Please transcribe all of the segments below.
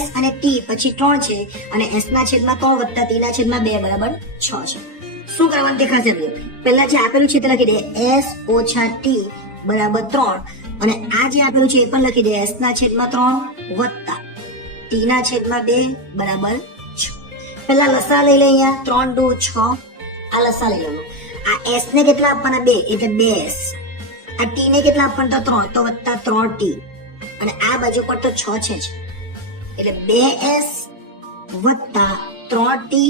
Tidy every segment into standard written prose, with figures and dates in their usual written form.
s અને t પછી 3 છે અને s ના છેદમાં 3 વત્તા t ના છેદમાં 2 બરાબર 6 છે. શું કરવાનું દેખાશે? પહેલા જે આપેલું છે તે લખી દે s ઓછા t બરાબર 3 અને આ જે આપેલું છે એ પણ લખી દે s ના છેદમાં 3 વત્તા t ના છેદમાં 2 બરાબર 6. પહેલા લસા લઈ લે, અહીંયા 3 2 6 આ લસા લઈ લેવાનું. આ s ને કેટલા આપવાના? 2 એટલે 2s. આ t ને કેટલા આપવાના? 3 તો વત્તા 3t અને આ બાજુ પર તો 6 છે જ એટલે 2s વત્તા 3t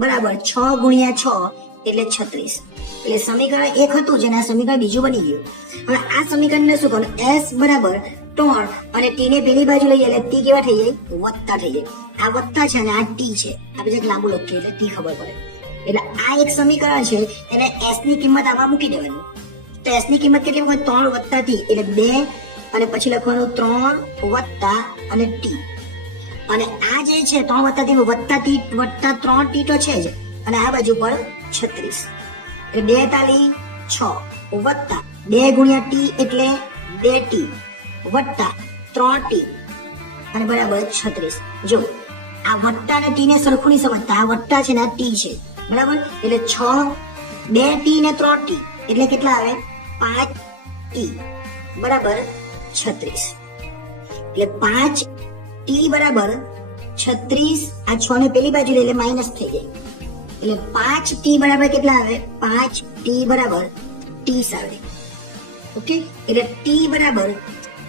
બરાબર 6 ગુણ્યા 6 એટલે 36. એટલે સમીકરણ 1 હતું જેને આ સમીકરણ બીજું બની ગયું. હવે આ સમીકરણને શું કરવાનું? s બરાબર 3 અને t ને પેલી બાજુ લઈએ એટલે t કેવા થઈ જાય? વત્તા થઈ જાય. આ વત્તા છે અને આ t છે. આ બીજું લાંબુ લખીએ એટલે t ખબર પડે. એટલે આ એક સમીકરણ છે એને s ની કિંમત આમાં મૂકી દેવાની. તો s ની કિંમત કેટલી મૂકવાની? 3 વત્તા t એટલે 2 અને પછી લખવાનું 3 વત્તા અને t અને આ જે છે 3 વત્તા t વત્તા t વત્તા 3t તો છે જ અને આ બાજુ પર 36 એટલે 2 તાલી 6 વત્તા 2 ગુણ્યા t એટલે 2t વત્તા 3t અને બરાબર 36. જો આ વત્તા અને t ને સરખું નહીં સમજતા, આ વત્તા છે ને આ t છે બરાબર. એટલે 6 2t ને 3t એટલે કેટલા આવે? 5t બરાબર 36. એટલે 5t બરાબર 36. આ 6 ને પેલી બાજુ લઈ એટલે માઇનસ થઈ જાય એટલે 5t બરાબર કેટલા આવે? 5t બરાબર 30 આવે. ઓકે, એટલે t બરાબર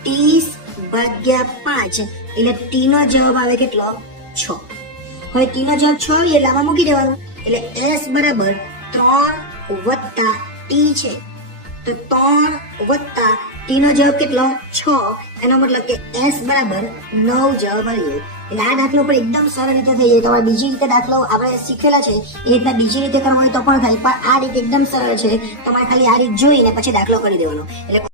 30 ભાગ્યા 5 એટલે t નો જવાબ આવે કેટલો? 6. હવે t નો જવાબ 6 આવે એટલે આમાં મૂકી દેવાનું. એટલે s બરાબર 3 વત્તા t છે તો 3 વત્તા t નો જવાબ કેટલો? 6. એનો મતલબ કે s બરાબર 9 જવાબ આવી ગયો. એટલે આ દાખલો પણ એકદમ સરળ રીતે થઈ જાય. તમારે બીજી રીતે દાખલો આપણે શીખેલા છે એ રીતના બીજી રીતે કરવો હોય તો પણ થાય, પણ આ રીત એકદમ સરળ છે. તમારે ખાલી આ રીત જોઈને પછી દાખલો કરી દેવાનો. એટલે